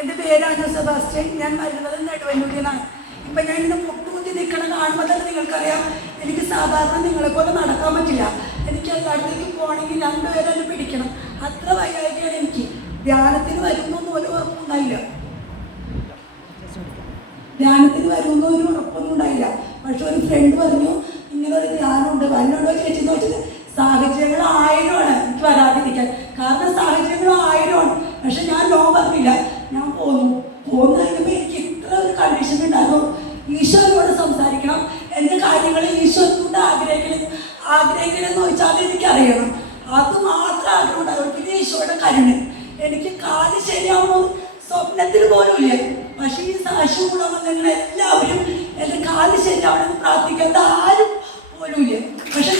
എന്റെ പേരാണ് സെബാസ്റ്റ്യൻ. ഞാൻ വരുന്നത് നെടുവല്ലൂരിൽ നിന്നാണ് ഇപ്പം ഞാൻ ഇന്ന് മുട്ടുകുത്തി നിൽക്കണ കാണുമ്പോൾ തന്നെ നിങ്ങൾക്കറിയാം എനിക്ക് സാധാരണ നിങ്ങളെ പോലെ നടക്കാൻ പറ്റില്ല. എനിക്ക് എല്ലായിടത്തേക്ക് പോകണമെങ്കിൽ രണ്ടുപേരെ പിടിക്കണം. അത്ര വയ്യായികയാണ് എനിക്ക്. ധ്യാനത്തിന് വരുന്നൊന്നും ഒരു ഉറപ്പുണ്ടായില്ല ധ്യാനത്തിന് വരുമെന്ന് ഒരു ഉറപ്പൊന്നും ഉണ്ടായില്ല. പക്ഷെ ഒരു ഫ്രണ്ട് പറഞ്ഞു ഇങ്ങനെ ഒരു ധ്യാനമുണ്ട്. വല്ലോടോ ചേച്ചി. എന്ന് വെച്ചത് സാഹചര്യങ്ങൾ ആയിരമാണ് എനിക്ക് വരാതിരിക്കാൻ കാരണം സാഹചര്യങ്ങൾ ആയിരമാണ് പക്ഷെ ഞാൻ നോ പറഞ്ഞില്ല ഞാൻ പോന്നു കഴിഞ്ഞപ്പോൾ എനിക്ക് ഇത്ര ഒരു കണ്ടീഷൻ ഉണ്ടാകും ഈശോയോട് സംസാരിക്കണം. എന്റെ കാര്യങ്ങൾ ഈശോയോട് ആഗ്രഹിക്കണം ആഗ്രഹിക്കണം എന്ന് ചോദിച്ചാൽ എനിക്കറിയണം. അത് മാത്രം ആഗ്രഹം ഉണ്ടാകും പിന്നെ ഈശോയുടെ കരുണ. എനിക്ക് കാൽ ശരിയാവണമെന്ന് സ്വപ്നത്തിൽ പോലും ഇല്ല പക്ഷേ ഈ സാക്ഷി ഗുണമെന്നെങ്കിൽ എല്ലാവരും എന്റെ കാൽ ശരിയാവണമെന്ന് പ്രാർത്ഥിക്കാത്ത ആരും പോലും ഇല്ല പക്ഷെ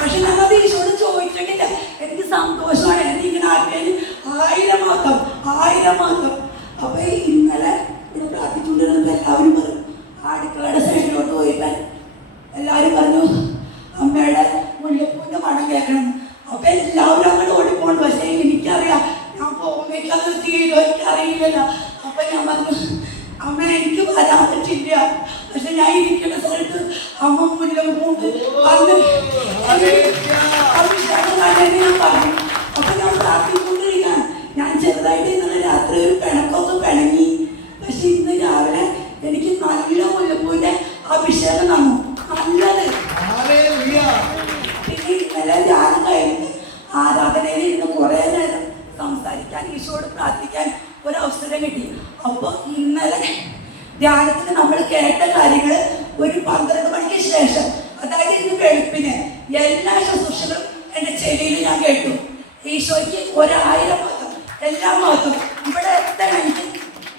പക്ഷെ ഞാനത് ഈശോട് ചോദിച്ചിട്ടില്ല. എനിക്ക് സന്തോഷമാണ് എന്നെ ഇങ്ങനെ ആക്കിയതിന് ആയിരം മാത്രം ആയിരം മാത്രം അപ്പൊ ഇന്നലെ ഇവിടെ പ്രാർത്ഥിച്ചുകൊണ്ടിരുന്നപ്പോ എല്ലാവരും പറഞ്ഞു അടുക്കളയുടെ സൈഡിലോട്ട് പോയിപ്പോ എല്ലാവരും പറഞ്ഞു അമ്മയുടെ മുല്ലപ്പൂവിന്റെ മണം കേൾക്കണം. അപ്പൊ എല്ലാവരും അങ്ങോട്ട് ഓടിപ്പോണ്ട് പക്ഷേ എനിക്കറിയാം ഞാൻ പോകുമ്പോഴേക്ക് അത് തീരോ? എനിക്കറിയില്ലല്ലോ. അപ്പൊ ഞാൻ പറഞ്ഞു അമ്മ എനിക്ക് വരാൻ പറ്റില്ല. പക്ഷെ ഞാൻ ഇരിക്കുന്ന സ്ഥലത്ത് അമ്മ മുല്ലപ്പൂണ്ട് വന്ന് അഭിഷേകം തന്നെ ഞാൻ പറഞ്ഞു. അപ്പൊ ഞാൻ പ്രാർത്ഥിച്ചുകൊണ്ടിരിക്കാൻ ഞാൻ ചെറുതായിട്ട് നല്ല മുല്ലപ്പൂവിന്റെ അഭിഷേകം തന്നു. നല്ലത്. പിന്നെ ഇന്നലെ ധ്യാനം കഴിഞ്ഞ് ആരാധനയിൽ ഇരുന്ന് കുറേ നേരം സംസാരിക്കാൻ ഈശോട് പ്രാർത്ഥിക്കാൻ ഒരു അവസരം കിട്ടി. അപ്പോൾ ഇന്നലെ ധ്യാനത്തിന് നമ്മൾ കേട്ട കാര്യങ്ങൾ ഒരു പന്ത്രണ്ട് മണിക്ക് ശേഷം അതായത് ഇന്ന് വെളുപ്പിന് എല്ലാ ശുശ്രൂഷകളും എന്റെ ചെവിയിൽ ഞാൻ കേട്ടു. ഈശോയ്ക്ക് ഒരായിരം മാത്രം എല്ലാ മാത്രം. ഇവിടെ എത്തണമെങ്കിൽ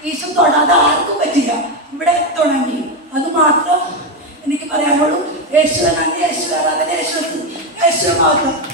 ഈശോ തൊടാതെ ആർക്കും പറ്റില്ല ഇവിടെ എത്തണമെങ്കിൽ അത് മാത്രം എനിക്ക് പറയാനുള്ളൂ യേശുവനാണ് യേശു യേശു യേശു മാത്രം